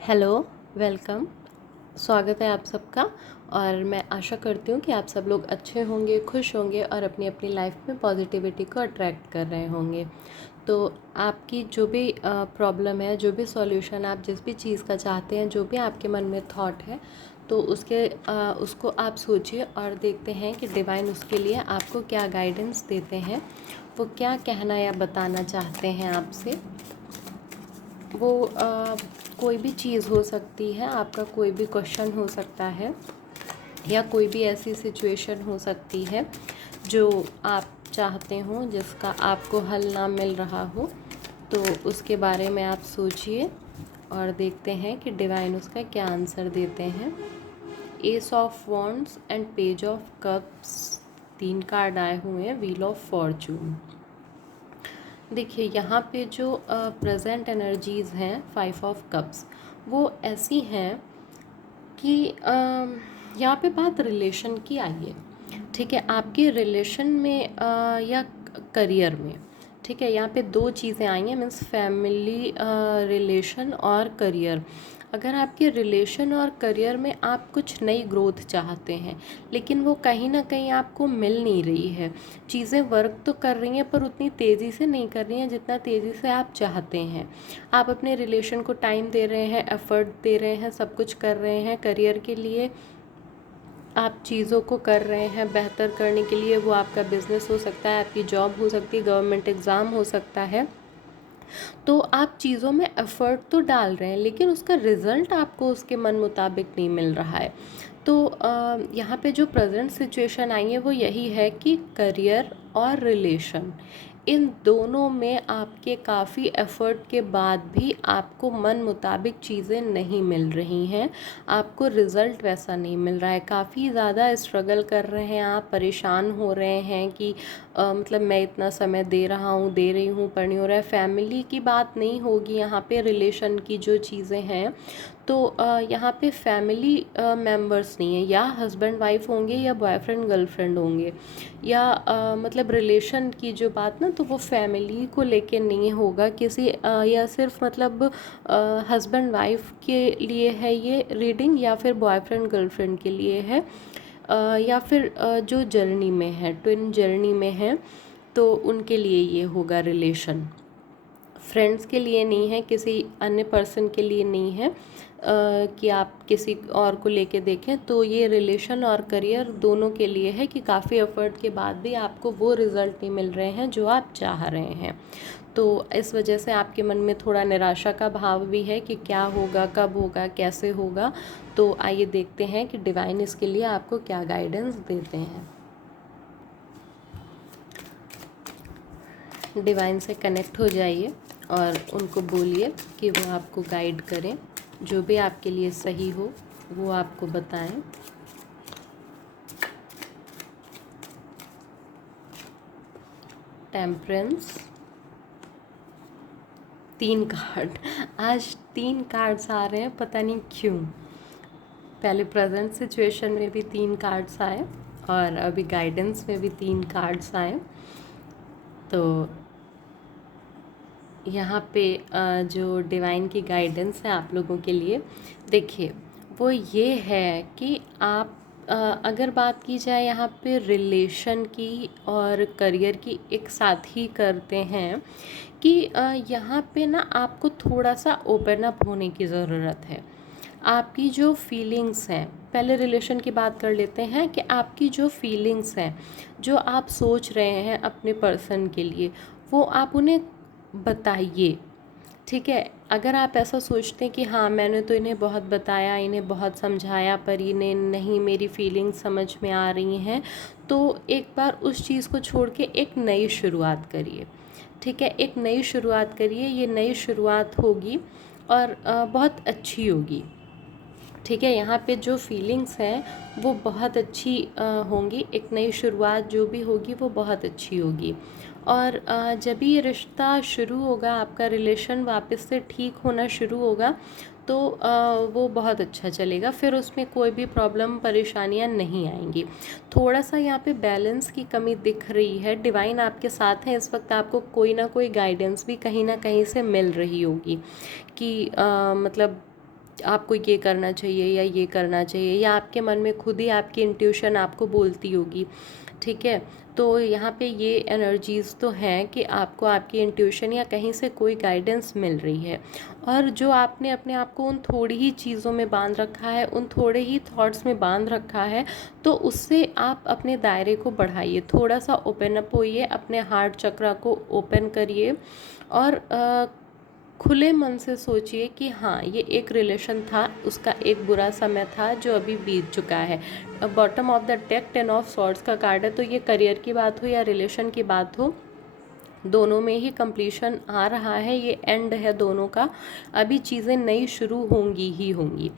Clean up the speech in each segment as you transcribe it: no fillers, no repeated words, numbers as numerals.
Hello, welcome. स्वागत है आप सबका। और मैं आशा करती हूँ कि आप सब लोग अच्छे होंगे, खुश होंगे और अपनी अपनी लाइफ में पॉजिटिविटी को अट्रैक्ट कर रहे होंगे। तो आपकी जो भी प्रॉब्लम है, जो भी सॉल्यूशन आप जिस भी चीज़ का चाहते हैं, जो भी आपके मन में थॉट है, तो उसको आप सोचिए और देखते हैं कि डिवाइन उसके लिए आपको क्या गाइडेंस देते हैं, वो क्या कहना या बताना चाहते हैं आपसे। वो कोई भी चीज़ हो सकती है, आपका कोई भी क्वेश्चन हो सकता है या कोई भी ऐसी सिचुएशन हो सकती है जो आप चाहते हो, जिसका आपको हल ना मिल रहा हो। तो उसके बारे में आप सोचिए और देखते हैं कि डिवाइन उसका क्या आंसर देते हैं। S of wands and page of cups, 3 card आए हुए हैं। Wheel of Fortune. देखिए यहाँ पे जो प्रेजेंट एनर्जीज़ हैं, 5 ऑफ कप्स, वो ऐसी हैं कि यहाँ पे बात रिलेशन की आई है। ठीक है, आपके रिलेशन में या करियर में। ठीक है, यहाँ पे 2 चीज़ें आई हैं, मीन्स फैमिली रिलेशन और करियर। अगर आपके रिलेशन और करियर में आप कुछ नई ग्रोथ चाहते हैं, लेकिन वो कहीं ना कहीं आपको मिल नहीं रही है। चीज़ें वर्क तो कर रही हैं पर उतनी तेज़ी से नहीं कर रही हैं जितना तेज़ी से आप चाहते हैं। आप अपने रिलेशन को टाइम दे रहे हैं, एफर्ट दे रहे हैं, सब कुछ कर रहे हैं करियर के लिए, आप चीज़ों को कर रहे हैं बेहतर करने के लिए। वो आपका बिजनेस हो सकता है, आपकी जॉब हो सकती है, गवर्नमेंट एग्ज़ाम हो सकता है। तो आप चीज़ों में एफ़र्ट तो डाल रहे हैं, लेकिन उसका रिज़ल्ट आपको उसके मन मुताबिक नहीं मिल रहा है। तो यहाँ पे जो प्रेजेंट सिचुएशन आई है वो यही है कि करियर और रिलेशन, इन दोनों में आपके काफ़ी एफ़र्ट के बाद भी आपको मन मुताबिक चीज़ें नहीं मिल रही हैं, आपको रिज़ल्ट वैसा नहीं मिल रहा है। काफ़ी ज़्यादा स्ट्रगल कर रहे हैं आप, परेशान हो रहे हैं कि मतलब मैं इतना समय दे रहा हूँ, दे रही हूँ, पर नहीं हो रहा है। फैमिली की बात नहीं होगी यहाँ पे, रिलेशन की जो चीज़ें हैं। तो यहाँ पे फैमिली मेंबर्स नहीं है, या हस्बैंड वाइफ होंगे या बॉयफ्रेंड गर्लफ्रेंड होंगे, या मतलब रिलेशन की जो बात ना, तो वो फैमिली को लेके नहीं होगा किसी या सिर्फ मतलब हस्बैंड वाइफ के लिए है ये रीडिंग, या फिर बॉयफ्रेंड गर्लफ्रेंड के लिए है, या फिर जो जर्नी में है, ट्विन जर्नी में है, तो उनके लिए ये होगा रिलेशन। फ्रेंड्स के लिए नहीं है, किसी अन्य पर्सन के लिए नहीं है कि आप किसी और को लेके देखें। तो ये रिलेशन और करियर दोनों के लिए है कि काफ़ी एफर्ट के बाद भी आपको वो रिज़ल्ट नहीं मिल रहे हैं जो आप चाह रहे हैं। तो इस वजह से आपके मन में थोड़ा निराशा का भाव भी है कि क्या होगा, कब होगा, कैसे होगा। तो आइए देखते हैं कि डिवाइन इसके लिए आपको क्या गाइडेंस देते हैं। डिवाइन से कनेक्ट हो जाइए और उनको बोलिए कि वो आपको गाइड करें, जो भी आपके लिए सही हो वो आपको बताएं। Temperance, 3 card. आज 3 कार्ड्स आ रहे हैं, पता नहीं क्यों। पहले प्रेजेंट सिचुएशन में भी 3 कार्ड्स आए और अभी गाइडेंस में भी 3 कार्ड्स आए। तो यहाँ पे जो डिवाइन की गाइडेंस है आप लोगों के लिए, देखिए वो ये है कि आप अगर बात की जाए यहाँ पे रिलेशन की और करियर की एक साथ ही करते हैं कि यहाँ पे ना आपको थोड़ा सा ओपन अप होने की ज़रूरत है। आपकी जो फीलिंग्स हैं, पहले रिलेशन की बात कर लेते हैं, कि आपकी जो फीलिंग्स हैं, जो आप सोच रहे हैं अपने पर्सन के लिए, वो आप उन्हें बताइए। ठीक है, अगर आप ऐसा सोचते हैं कि हाँ मैंने तो इन्हें बहुत बताया, इन्हें बहुत समझाया, पर इन्हें नहीं मेरी फीलिंग्स समझ में आ रही हैं, तो एक बार उस चीज़ को छोड़ के एक नई शुरुआत करिए। ठीक है, एक नई शुरुआत करिए, ये नई शुरुआत होगी और बहुत अच्छी होगी। ठीक है, यहाँ पे जो फीलिंग्स हैं वो बहुत अच्छी होंगी। एक नई शुरुआत जो भी होगी वो बहुत अच्छी होगी। और जब ये रिश्ता शुरू होगा, आपका रिलेशन वापस से ठीक होना शुरू होगा, तो वो बहुत अच्छा चलेगा। फिर उसमें कोई भी प्रॉब्लम, परेशानियाँ नहीं आएंगी। थोड़ा सा यहाँ पे बैलेंस की कमी दिख रही है। डिवाइन आपके साथ हैं इस वक्त, आपको कोई ना कोई गाइडेंस भी कहीं ना कहीं से मिल रही होगी कि मतलब आपको ये करना चाहिए या ये करना चाहिए, या आपके मन में खुद ही आपकी इंट्यूशन आपको बोलती होगी, ठीक है। तो यहाँ पे ये एनर्जीज़ तो हैं कि आपको आपकी इंट्यूशन या कहीं से कोई गाइडेंस मिल रही है, और जो आपने अपने आप को उन थोड़ी ही चीज़ों में बांध रखा है, उन थोड़े ही थॉट्स में बांध रखा है, तो उससे आप अपने दायरे को बढ़ाइए, थोड़ा सा ओपन अप होइए, अपने हार्ट चक्रा को ओपन करिए, और खुले मन से सोचिए कि हाँ, ये एक रिलेशन था, उसका एक बुरा समय था जो अभी बीत चुका है। Bottom of the deck 10 of swords का कार्ड है, तो ये करियर की बात हो या रिलेशन की बात हो, दोनों में ही कंप्लीशन आ रहा है, ये एंड है दोनों का, अभी चीज़ें नई शुरू होंगी ही होंगी,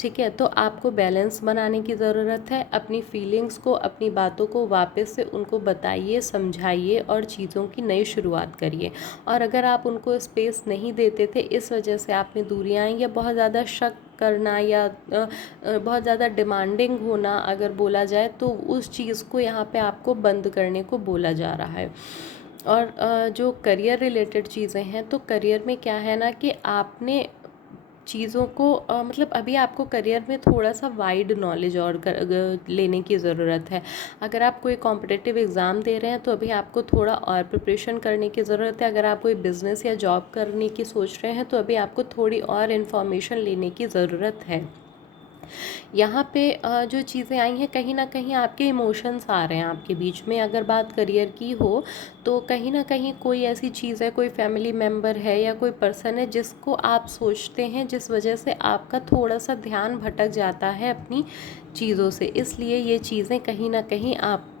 ठीक है। तो आपको बैलेंस बनाने की ज़रूरत है, अपनी फीलिंग्स को, अपनी बातों को वापस से उनको बताइए, समझाइए और चीज़ों की नई शुरुआत करिए। और अगर आप उनको स्पेस नहीं देते थे, इस वजह से आप में दूरियाँ आई, या बहुत ज़्यादा शक करना या बहुत ज़्यादा डिमांडिंग होना अगर बोला जाए, तो उस चीज़ को यहाँ पे आपको बंद करने को बोला जा रहा है। और जो करियर रिलेटेड चीज़ें हैं, तो करियर में क्या है ना कि आपने चीज़ों को मतलब अभी आपको करियर में थोड़ा सा वाइड नॉलेज और लेने की ज़रूरत है। अगर आप कोई कॉम्पिटिटिव एग्ज़ाम दे रहे हैं, तो अभी आपको थोड़ा और प्रिपरेशन करने की ज़रूरत है। अगर आप कोई बिज़नेस या जॉब करने की सोच रहे हैं, तो अभी आपको थोड़ी और इन्फॉर्मेशन लेने की ज़रूरत है। यहाँ पे जो चीज़ें आई हैं, कहीं ना कहीं आपके इमोशंस आ रहे हैं आपके बीच में। अगर बात करियर की हो, तो कहीं ना कहीं कोई ऐसी चीज़ है, कोई फैमिली मेम्बर है या कोई पर्सन है जिसको आप सोचते हैं, जिस वजह से आपका थोड़ा सा ध्यान भटक जाता है अपनी चीज़ों से, इसलिए ये चीज़ें कहीं ना कहीं आपके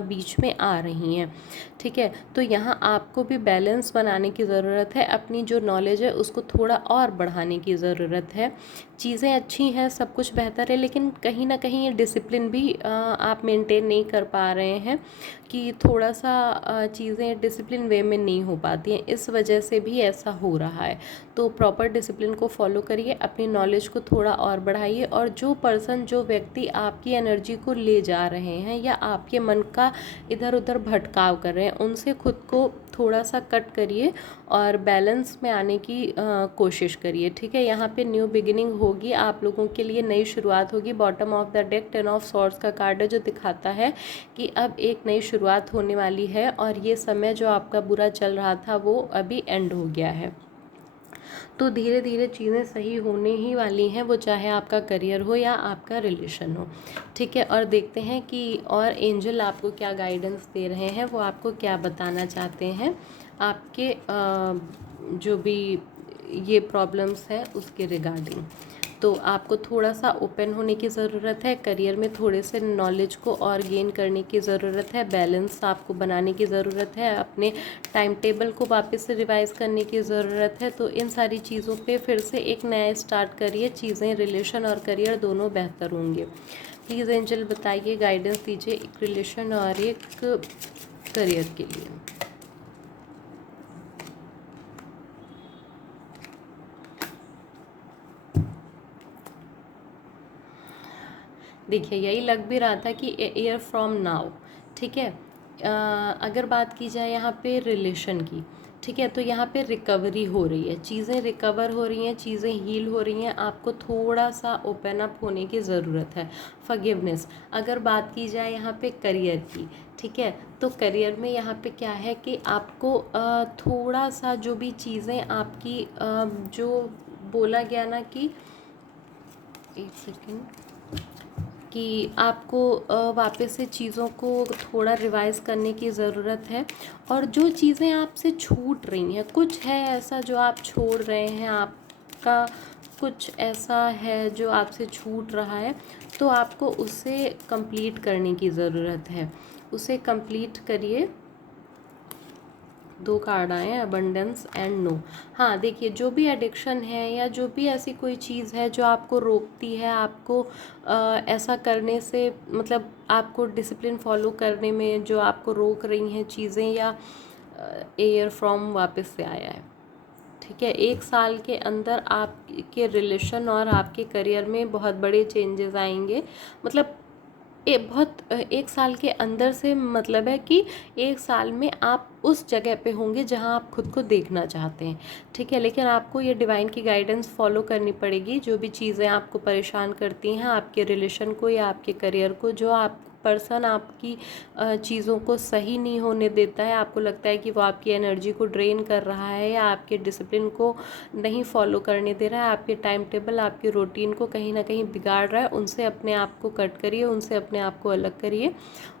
बीच में आ रही हैं, ठीक है। तो यहाँ आपको भी बैलेंस बनाने की ज़रूरत है, अपनी जो नॉलेज है उसको थोड़ा और बढ़ाने की ज़रूरत है। चीज़ें अच्छी हैं, सब कुछ बेहतर है, लेकिन कहीं ना कहीं ये डिसिप्लिन भी आप मेंटेन नहीं कर पा रहे हैं, कि थोड़ा सा चीज़ें डिसिप्लिन वे में नहीं हो पाती हैं, इस वजह से भी ऐसा हो रहा है। तो प्रॉपर डिसिप्लिन को फॉलो करिए, अपनी नॉलेज को थोड़ा और बढ़ाइए, और जो पर्सन, जो व्यक्ति आपकी एनर्जी को ले जा रहे हैं या आपके मन का इधर उधर भटकाव कर रहे हैं, उनसे खुद को थोड़ा सा कट करिए और बैलेंस में आने की कोशिश करिए, ठीक है। यहाँ पे न्यू बिगिनिंग होगी, आप लोगों के लिए नई शुरुआत होगी। Bottom of the deck 10 of swords का कार्ड है, जो दिखाता है कि अब एक नई शुरुआत होने वाली है, और ये समय जो आपका बुरा चल रहा था वो अभी एंड हो गया है। तो धीरे धीरे चीज़ें सही होने ही वाली हैं, वो चाहे आपका करियर हो या आपका रिलेशन हो, ठीक है। और देखते हैं कि और एंजल आपको क्या गाइडेंस दे रहे हैं, वो आपको क्या बताना चाहते हैं आपके जो भी ये प्रॉब्लम्स हैं उसके रिगार्डिंग। तो आपको थोड़ा सा ओपन होने की ज़रूरत है, करियर में थोड़े से नॉलेज को और गेन करने की ज़रूरत है, बैलेंस आपको बनाने की ज़रूरत है, अपने टाइम टेबल को वापस से रिवाइज़ करने की ज़रूरत है। तो इन सारी चीज़ों पे फिर से एक नया स्टार्ट करिए, चीज़ें रिलेशन और करियर दोनों बेहतर होंगे। प्लीज़ एंजल बताइए, गाइडेंस दीजिए एक रिलेशन और एक करियर के लिए। देखिए, यही लग भी रहा था कि ईयर फ्रॉम नाउ, ठीक है। अगर बात की जाए यहाँ पे रिलेशन की, ठीक है, तो यहाँ पे रिकवरी हो रही है, चीज़ें रिकवर हो रही हैं, चीज़ें हील हो रही हैं, आपको थोड़ा सा ओपन अप होने की ज़रूरत है, फॉरगिवनेस। अगर बात की जाए यहाँ पे करियर की, ठीक है, तो करियर में यहाँ पे क्या है कि आपको थोड़ा सा जो भी चीज़ें आपकी जो बोला गया ना कि, एक सेकेंड, कि आपको वापस से चीज़ों को थोड़ा रिवाइज़ करने की ज़रूरत है। और जो चीज़ें आपसे छूट रही हैं, कुछ है ऐसा जो आप छोड़ रहे हैं, आपका कुछ ऐसा है जो आपसे छूट रहा है, तो आपको उसे कंप्लीट करने की ज़रूरत है, उसे कंप्लीट करिए। 2 कार्ड आए हैं, अबंडेंस एंड नो। हाँ, देखिए, जो भी एडिक्शन है या जो भी ऐसी कोई चीज़ है जो आपको रोकती है, आपको ऐसा करने से, मतलब आपको डिसिप्लिन फॉलो करने में जो आपको रोक रही हैं चीज़ें, या एयर फ्रॉम वापस से आया है, ठीक है। 1 साल के अंदर आपके रिलेशन और आपके करियर में बहुत बड़े चेंजेस आएंगे, मतलब बहुत 1 साल के अंदर से मतलब है कि 1 साल में आप उस जगह पे होंगे जहाँ आप खुद को देखना चाहते हैं, ठीक है। लेकिन आपको ये डिवाइन की गाइडेंस फॉलो करनी पड़ेगी। जो भी चीज़ें आपको परेशान करती हैं, आपके रिलेशन को या आपके करियर को, जो आप पर्सन आपकी चीज़ों को सही नहीं होने देता है, आपको लगता है कि वो आपकी एनर्जी को ड्रेन कर रहा है या आपके डिसिप्लिन को नहीं फॉलो करने दे रहा है, आपके टाइम टेबल, आपकी रूटीन को कहीं ना कहीं बिगाड़ रहा है, उनसे अपने आप को कट करिए, उनसे अपने आप को अलग करिए।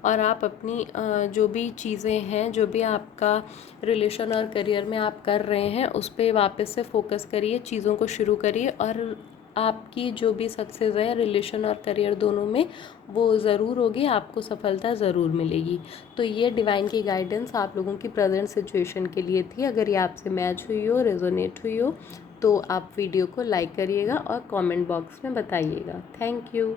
और आप अपनी जो भी चीज़ें हैं, जो भी आपका रिलेशन और करियर में आप कर रहे हैं, उस पर वापस से फोकस करिए, चीज़ों को शुरू करिए। और आपकी जो भी सक्सेस है रिलेशन और करियर दोनों में, वो ज़रूर होगी, आपको सफलता ज़रूर मिलेगी। तो ये डिवाइन की गाइडेंस आप लोगों की प्रेजेंट सिचुएशन के लिए थी। अगर ये आपसे मैच हुई हो, रेजोनेट हुई हो, तो आप वीडियो को लाइक करिएगा और कमेंट बॉक्स में बताइएगा। Thank you.